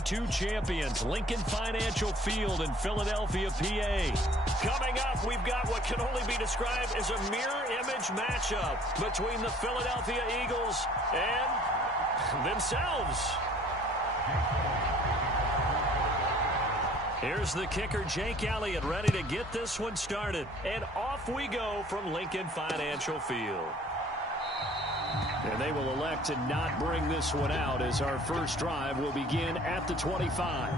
92 champions, Lincoln Financial Field in Philadelphia, PA. Coming up, we've got what can only be described as a mirror image matchup between the Philadelphia Eagles and themselves. Here's the kicker, Jake Elliott, ready to get this one started. And off we go from Lincoln Financial Field. And they will elect to not bring this one out as our first drive will begin at the 25.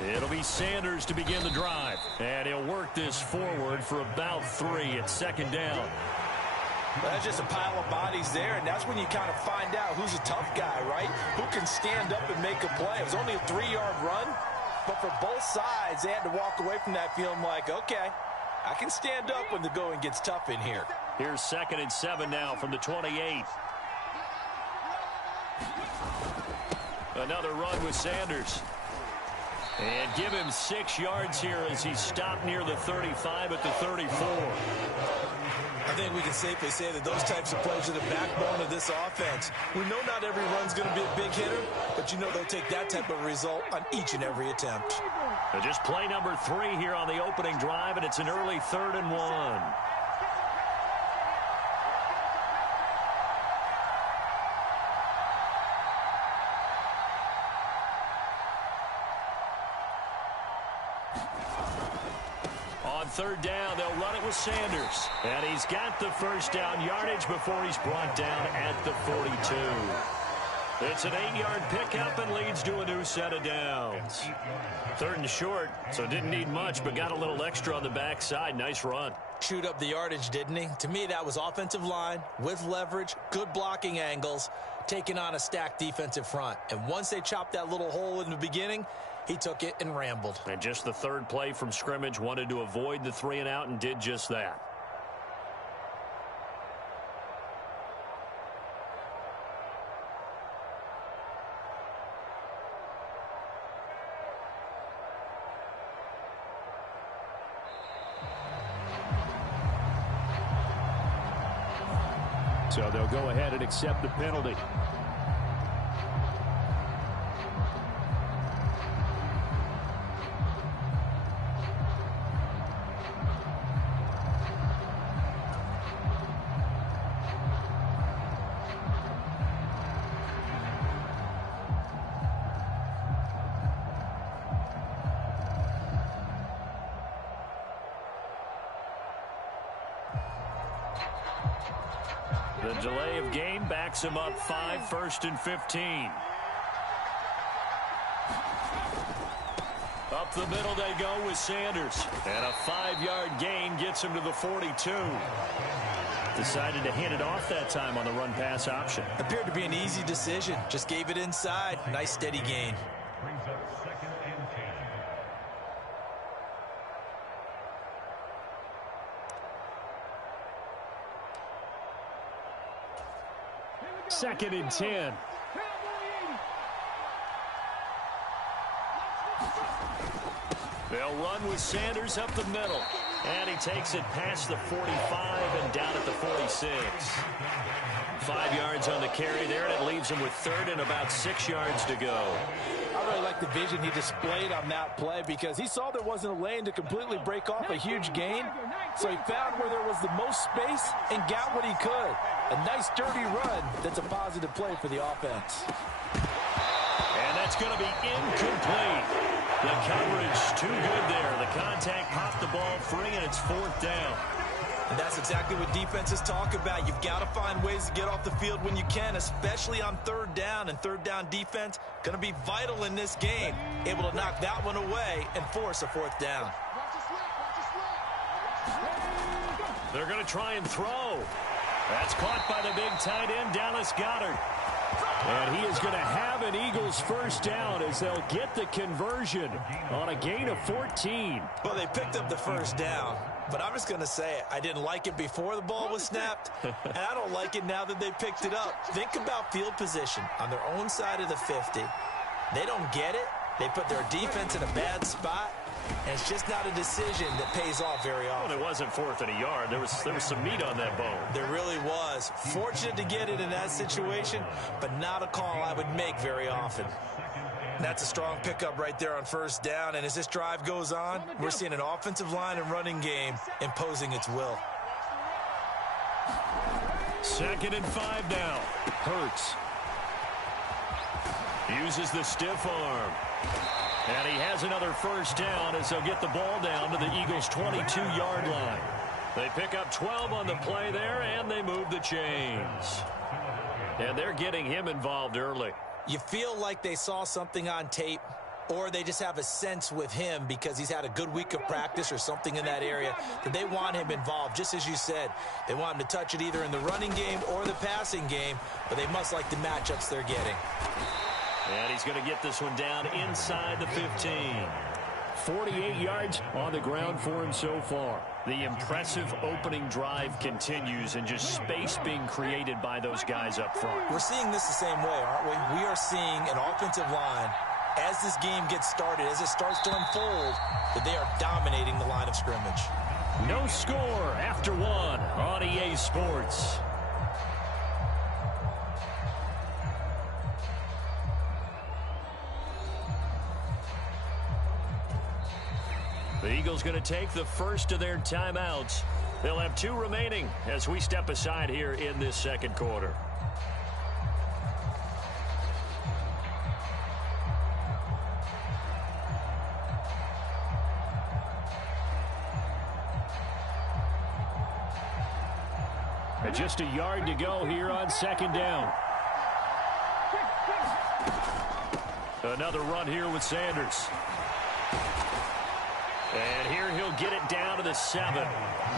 It'll be Sanders to begin the drive. And he'll work this forward for about 3 at second down. Well, that's just a pile of bodies there, and that's when you kind of find out who's a tough guy, right? Who can stand up and make a play. It was only a 3-yard run, but for both sides, they had to walk away from that feeling like, okay, I can stand up when the going gets tough in here. Here's 2nd and 7 now from the 28. Another run with Sanders. And give him 6 yards here as he stopped near the 35 at the 34. I think we can safely say that those types of plays are the backbone of this offense. We know not every run's going to be a big hitter, but you know they'll take that type of result on each and every attempt. Just play number 3 here on the opening drive, and it's an early 3rd and 1. On 3rd down, they'll run it with Sanders. And he's got the first down yardage before he's brought down at the 42. It's an 8-yard pickup and leads to a new set of downs. 3rd and short, so didn't need much, but got a little extra on the backside. Nice run. Chewed up the yardage, didn't he? To me, that was offensive line with leverage, good blocking angles, taking on a stacked defensive front. And once they chopped that little hole in the beginning, he took it and rambled. And just the 3rd play from scrimmage, wanted to avoid the 3 and out and did just that. So they'll go ahead and accept the penalty. The delay of game backs him up 5, 1st and 15. Up the middle they go with Sanders. And a 5-yard gain gets him to the 42. Decided to hand it off that time on the run-pass option. Appeared to be an easy decision. Just gave it inside. Nice steady gain. Second and 10. They'll run with Sanders up the middle. And he takes it past the 45 and down at the 46. 5 yards on the carry there, and it leaves him with 3rd and about 6 yards to go. I really like the vision he displayed on that play because he saw there wasn't a lane to completely break off a huge gain. So he found where there was the most space and got what he could. A nice, dirty run that's a positive play for the offense. And that's going to be incomplete. The coverage too good there. The contact popped the ball free, and it's 4th down. And that's exactly what defenses talk about. You've got to find ways to get off the field when you can, especially on 3rd down. And 3rd down defense going to be vital in this game. Able to knock that one away and force a 4th down. They're going to try and throw. That's caught by the big tight end, Dallas Goedert. And he is going to have an Eagles first down as they'll get the conversion on a gain of 14. Well, they picked up the first down, but I'm just going to say it. I didn't like it before the ball was snapped, and I don't like it now that they picked it up. Think about field position on their own side of the 50. They don't get it. They put their defense in a bad spot, and it's just not a decision that pays off very often. Well, it wasn't fourth and a yard. There was some meat on that bone. There really was. Fortunate to get it in that situation, but not a call I would make very often. That's a strong pickup right there on first down, and as this drive goes on, we're seeing an offensive line and running game imposing its will. 2nd and 5 now. Hurts uses the stiff arm. And he has another first down as they'll get the ball down to the Eagles' 22-yard line. They pick up 12 on the play there, and they move the chains. And they're getting him involved early. You feel like they saw something on tape, or they just have a sense with him because he's had a good week of practice or something in that area that they want him involved. Just as you said, they want him to touch it either in the running game or the passing game, but they must like the matchups they're getting. And he's going to get this one down inside the 15. 48 yards on the ground for him so far. The impressive opening drive continues and just space being created by those guys up front. We're seeing this the same way, aren't we? We are seeing an offensive line, as this game gets started, as it starts to unfold, that they are dominating the line of scrimmage. No score after one on EA Sports. The Eagles going to take the first of their timeouts. They'll have 2 remaining as we step aside here in this second quarter. And just a yard to go here on 2nd down. Another run here with Sanders. And here he'll get it down to the 7.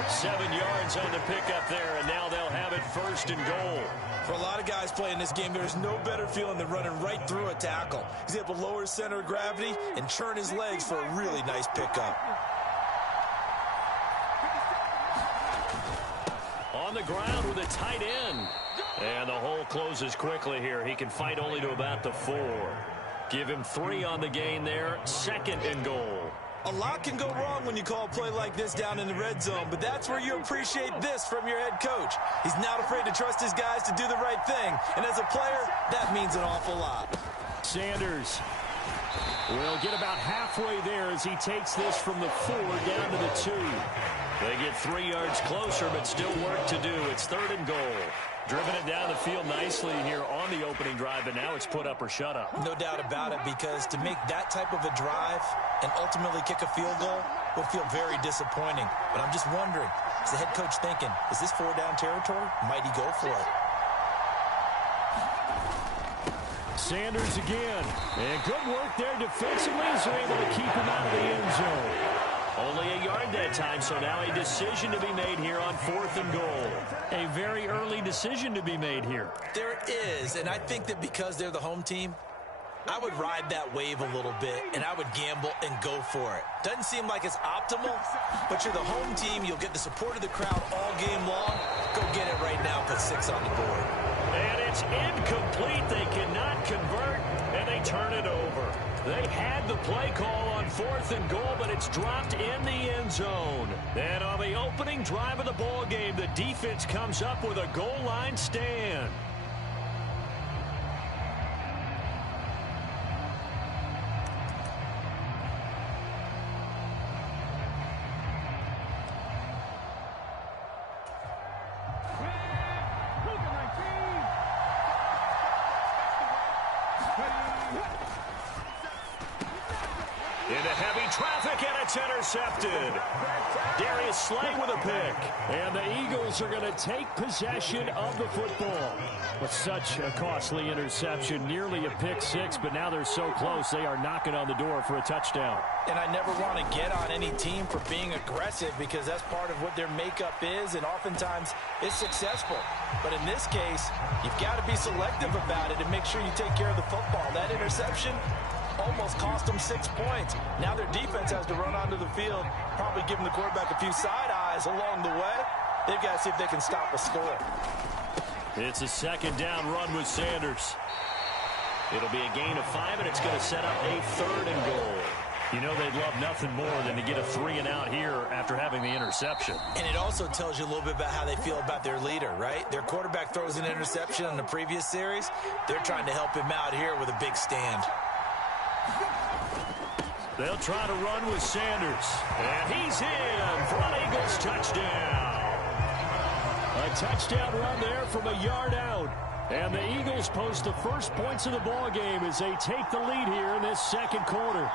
7 yards on the pickup there, and now they'll have it 1st and goal. For a lot of guys playing this game, there's no better feeling than running right through a tackle. He's able to lower his center of gravity and churn his legs for a really nice pickup. On the ground with a tight end. And the hole closes quickly here. He can fight only to about the 4. Give him 3 on the gain there. 2nd and goal. A lot can go wrong when you call a play like this down in the red zone, but that's where you appreciate this from your head coach. He's not afraid to trust his guys to do the right thing, and as a player, that means an awful lot. Sanders will get about halfway there as he takes this from the 4 down to the 2. They get 3 yards closer, but still work to do. It's 3rd and goal. Driven it down the field nicely here on the opening drive, and now it's put up or shut up. No doubt about it, because to make that type of a drive and ultimately kick a field goal will feel very disappointing. But I'm just wondering, is the head coach thinking, is this 4-down territory? Might he go for it? Sanders again. And good work there defensively as they're able to keep him out of the end zone. Only a yard that time, so now a decision to be made here on 4th and goal. A very early decision to be made here. There is, and I think that because they're the home team, I would ride that wave a little bit, and I would gamble and go for it. Doesn't seem like it's optimal, but you're the home team. You'll get the support of the crowd all game long. Go get it right now. Put 6 on the board. And it's incomplete. They cannot convert, and they turn it over. They had the play call on 4th and goal, but it's dropped in the end zone. And on the opening drive of the ball game, the defense comes up with a goal line stand. Into heavy traffic, and it's intercepted. Darius Slay with a pick. And the Eagles are going to take possession of the football. With such a costly interception, nearly a pick six, but now they're so close, they are knocking on the door for a touchdown. And I never want to get on any team for being aggressive because that's part of what their makeup is, and oftentimes it's successful. But in this case, you've got to be selective about it and make sure you take care of the football. That interception almost cost them 6 points. Now their defense has to run onto the field, probably giving the quarterback a few side eyes along the way. They've got to see if they can stop a score. It's a second down run with Sanders. It'll be a gain of 5, and it's going to set up a 3rd and goal. You know they'd love nothing more than to get a 3 and out here after having the interception. And it also tells you a little bit about how they feel about their leader, right? Their quarterback throws an interception in the previous series. They're trying to help him out here with a big stand. They'll try to run with Sanders. And he's in for an Eagles touchdown. A touchdown run there from a yard out. And the Eagles post the first points of the ball game as they take the lead here in this second quarter.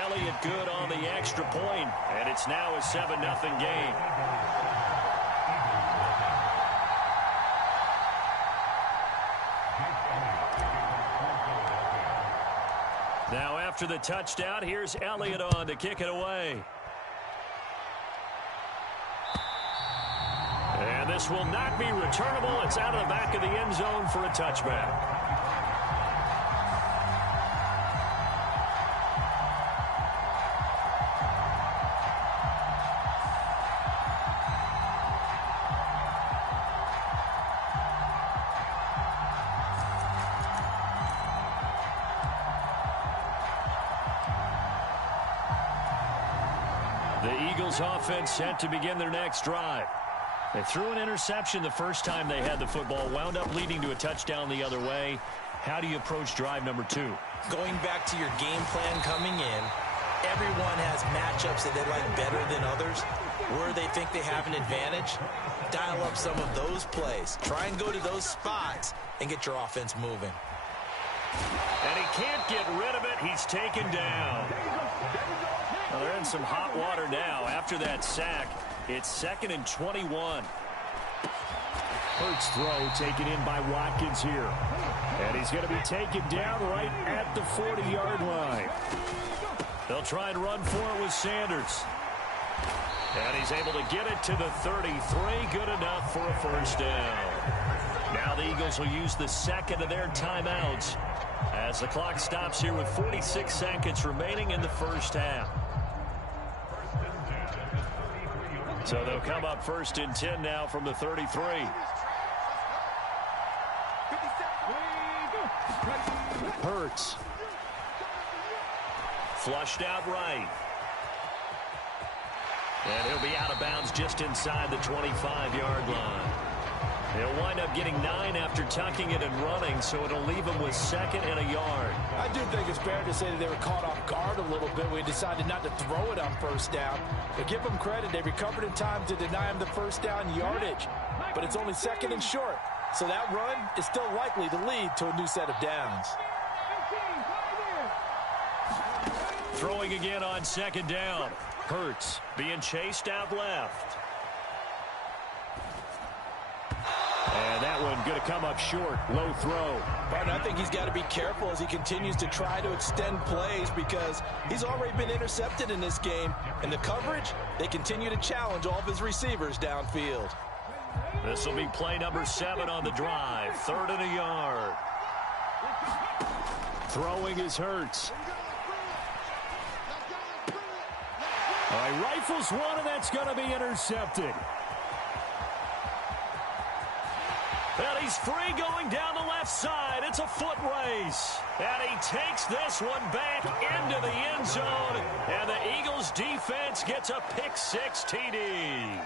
Elliott good on the extra point, and it's now a 7-0 game. Now after the touchdown, here's Elliott on to kick it away. And this will not be returnable. It's out of the back of the end zone for a touchback. The Eagles offense set to begin their next drive. They threw an interception the first time they had the football, wound up leading to a touchdown the other way. How do you approach drive number 2? Going back to your game plan coming in, everyone has matchups that they like better than others. Where they think they have an advantage, dial up some of those plays. Try and go to those spots and get your offense moving. And he can't get rid of it. He's taken down. Well, they're in some hot water now after that sack. It's 2nd and 21. Hurts throw taken in by Watkins here. And he's going to be taken down right at the 40-yard line. They'll try and run for it with Sanders. And he's able to get it to the 33. Good enough for a first down. Now the Eagles will use the second of their timeouts as the clock stops here with 46 seconds remaining in the first half. So they'll come up 1st and 10 now from the 33. Hurts. Flushed out right. And he'll be out of bounds just inside the 25-yard line. They'll wind up getting 9 after tucking it and running, so it'll leave them with 2nd and a yard. I do think it's fair to say that they were caught off guard a little bit. We decided not to throw it on first down. But give them credit. They recovered in time to deny him the first down yardage. But it's only 2nd and short. So that run is still likely to lead to a new set of downs. Throwing again on 2nd down. Hurts being chased out left. And that one going to come up short. Low throw. But I think he's got to be careful as he continues to try to extend plays because he's already been intercepted in this game. And the coverage, they continue to challenge all of his receivers downfield. This will be play number 7 on the drive. 3rd and a yard. Throwing is Hurts. All right, rifles one, and that's going to be intercepted. And he's free going down the left side. It's a foot race. And he takes this one back into the end zone. And the Eagles defense gets a pick-6 TD.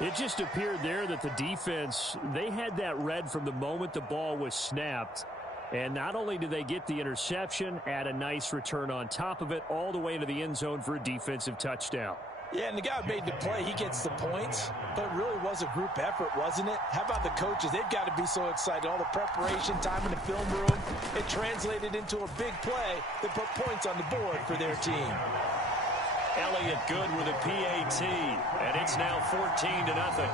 It just appeared there that the defense, they had that read from the moment the ball was snapped. And not only did they get the interception, add a nice return on top of it, all the way into the end zone for a defensive touchdown. Yeah, and the guy who made the play, he gets the points, but it really was a group effort, wasn't it? How about the coaches? They've got to be so excited. All the preparation, time in the film room, it translated into a big play that put points on the board for their team. Elliott good with a PAT, and it's now 14-0.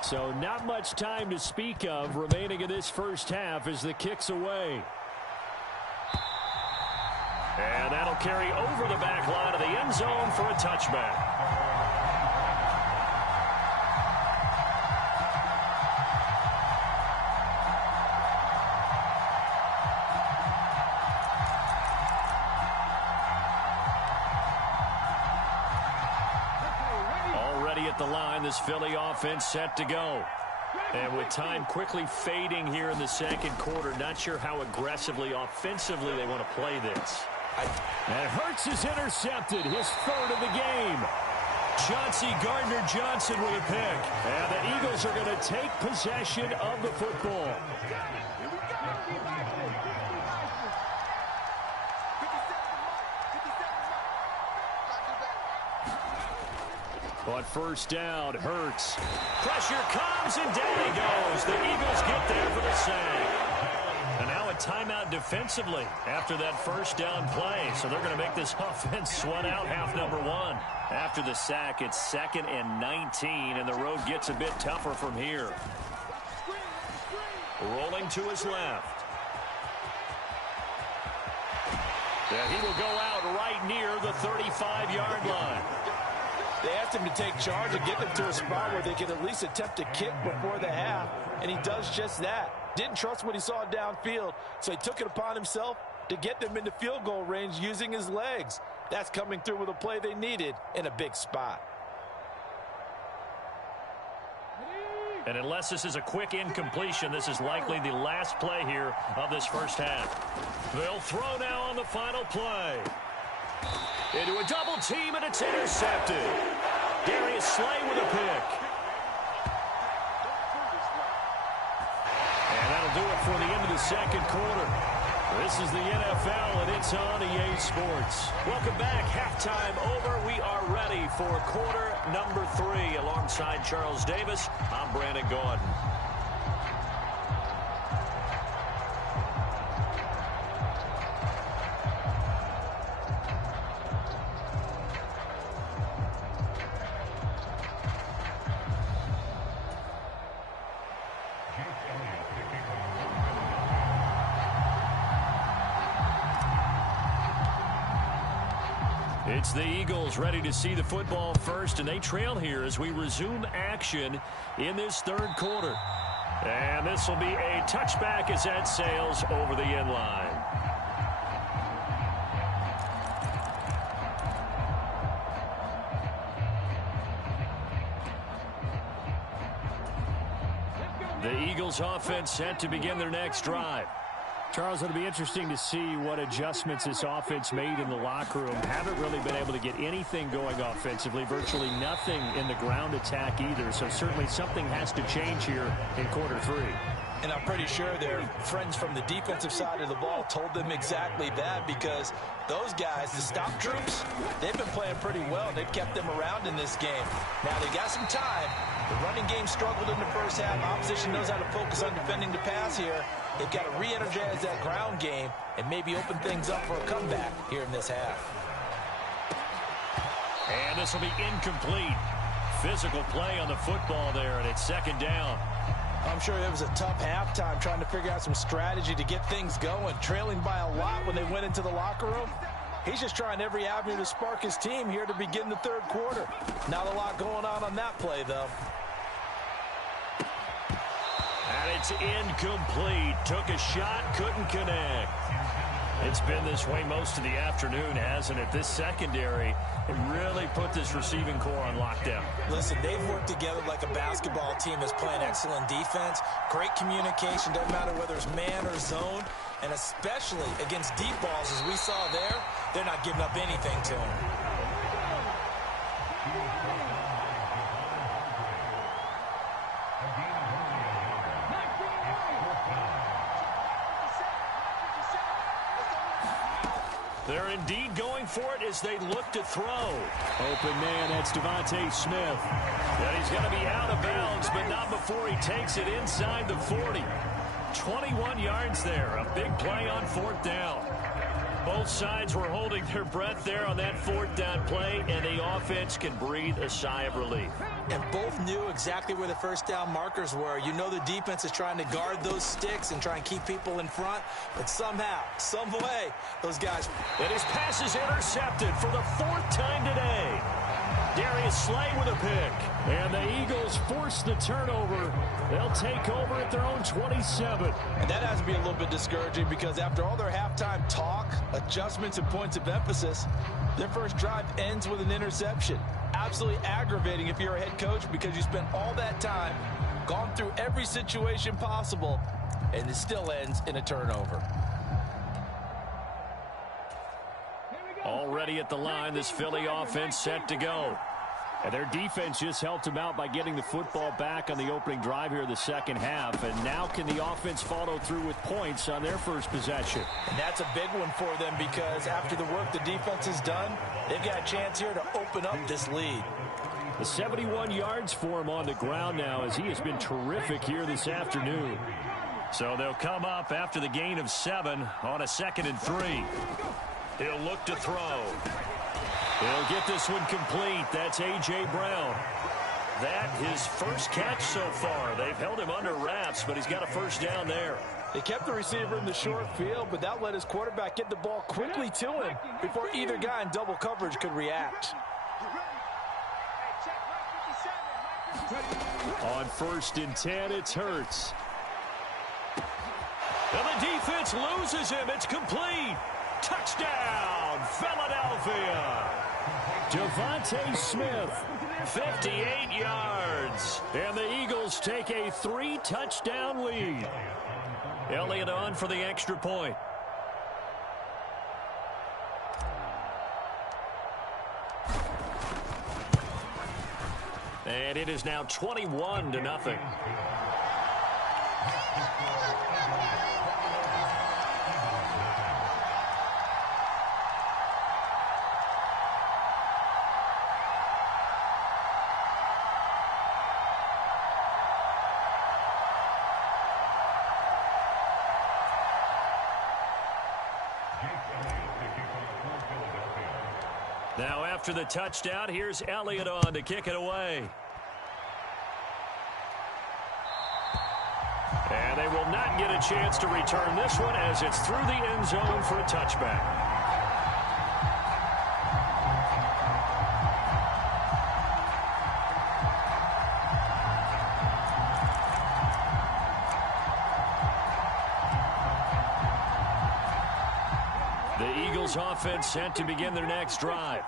So not much time to speak of remaining in this first half as the kick's away. And that'll carry over the back line of the end zone for a touchback. Already at the line, this Philly offense set to go. And with time quickly fading here in the second quarter, not sure how aggressively, offensively they want to play this. And Hurts is intercepted, his third of the game. Chauncey Gardner-Johnson with a pick. And the Eagles are going to take possession of the football. On first down, Hurts. Pressure comes, and down he goes. The Eagles get there for the sack. And now a timeout defensively after that first down play. So they're going to make this offense sweat out half number one. After the sack, it's 2nd and 19, and the road gets a bit tougher from here. Rolling to his left. And he will go out right near the 35-yard line. They asked him to take charge and get them to a spot where they could at least attempt to kick before the half, and he does just that. Didn't trust what he saw downfield, so he took it upon himself to get them into field goal range using his legs. That's coming through with a play they needed in a big spot. And unless this is a quick incompletion, this is likely the last play here of this first half. They'll throw now on the final play. Into a double team, and it's intercepted. Darius Slay with a pick. And that'll do it for the end of the second quarter. This is the NFL, and it's on EA Sports. Welcome back. Halftime over. We are ready for quarter number 3. Alongside Charles Davis, I'm Brandon Gaudin. It's the Eagles ready to see the football first, and they trail here as we resume action in this third quarter. And this will be a touchback as that sails over the end line. The Eagles offense set to begin their next drive. Charles, it'll be interesting to see what adjustments this offense made in the locker room. Haven't really been able to get anything going offensively, virtually nothing in the ground attack either. So certainly something has to change here in quarter 3. And I'm pretty sure their friends from the defensive side of the ball told them exactly that, because those guys, the stop troops, they've been playing pretty well. They've kept them around in this game. Now, they got some time. The running game struggled in the first half. Opposition knows how to focus on defending the pass here. They've got to re-energize that ground game and maybe open things up for a comeback here in this half. And this will be incomplete. Physical play on the football there, and it's second down. I'm sure it was a tough halftime trying to figure out some strategy to get things going. Trailing by a lot when they went into the locker room. He's just trying every avenue to spark his team here to begin the third quarter. Not a lot going on that play, though. And it's incomplete. Took a shot, couldn't connect. It's been this way most of the afternoon, hasn't it? This secondary really put this receiving core on lockdown. Listen, they've worked together like a basketball team that's playing excellent defense. Great communication, doesn't matter whether it's man or zone. And especially against deep balls, as we saw there, they're not giving up anything to them. They're indeed going for it as they look to throw. Open man, that's Devontae Smith. And he's going to be out of bounds, but not before he takes it inside the 40. 21 yards there. A big play on 4th down. Both sides were holding their breath there on that 4th down play, and the offense can breathe a sigh of relief. And both knew exactly where the first down markers were. You know the defense is trying to guard those sticks and try and keep people in front, but somehow, some way, those guys... And his pass is intercepted for the 4th time today. Darius Slay with a pick. And the Eagles force the turnover. They'll take over at their own 27. And that has to be a little bit discouraging because after all their halftime talk, adjustments, and points of emphasis, their first drive ends with an interception. Absolutely aggravating if you're a head coach because you spent all that time, gone through every situation possible, and it still ends in a turnover. Already at the line, this Philly offense set to go. And their defense just helped them out by getting the football back on the opening drive here in the second half. And now can the offense follow through with points on their first possession? And that's a big one for them because after the work the defense has done, they've got a chance here to open up this lead. The 71 yards for him on the ground now as he has been terrific here this afternoon. So they'll come up after the gain of 7 on a 2nd and 3. He'll look to throw. He'll get this one complete. That's A.J. Brown. That his first catch so far. They've held him under wraps, but he's got a first down there. They kept the receiver in the short field, but that let his quarterback get the ball quickly to him before either guy in double coverage could react. On 1st and 10, it's Hurts. And the defense loses him. It's complete. Touchdown, Philadelphia. Devontae Smith, 58 yards. And the Eagles take a 3-touchdown lead. Elliott on for the extra point. And it is now 21-0. Now after the touchdown, here's Elliott on to kick it away. And they will not get a chance to return this one as it's through the end zone for a touchback. The Eagles offense set to begin their next drive.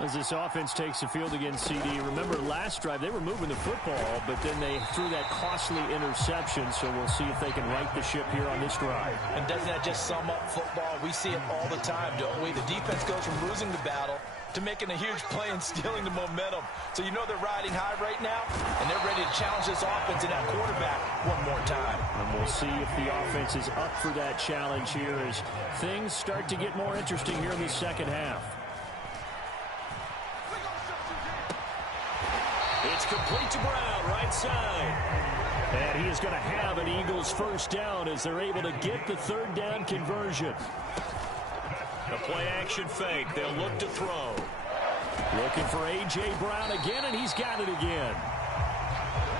As this offense takes the field against CD, remember last drive they were moving the football, but then they threw that costly interception, so we'll see if they can right the ship here on this drive. And doesn't that just sum up football? We see it all the time, don't we? The defense goes from losing the battle to making a huge play and stealing the momentum. So you know they're riding high right now, and they're ready to challenge this offense and that quarterback one more time. And we'll see if the offense is up for that challenge here as things start to get more interesting here in the second half. It's complete to Brown, right side. And he is going to have an Eagles first down as they're able to get the 3rd down conversion. A play-action fake. They'll look to throw. Looking for A.J. Brown again, and he's got it again.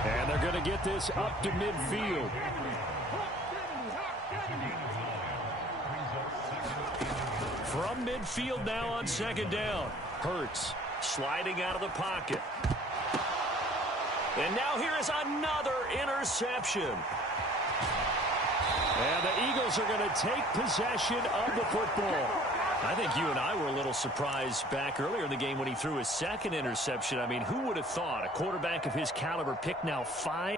And they're going to get this up to midfield. From midfield now on 2nd down. Hurts sliding out of the pocket. And now here is another interception. And the Eagles are going to take possession of the football. I think you and I were a little surprised back earlier in the game when he threw his 2nd interception. I mean, who would have thought a quarterback of his caliber picked now 5?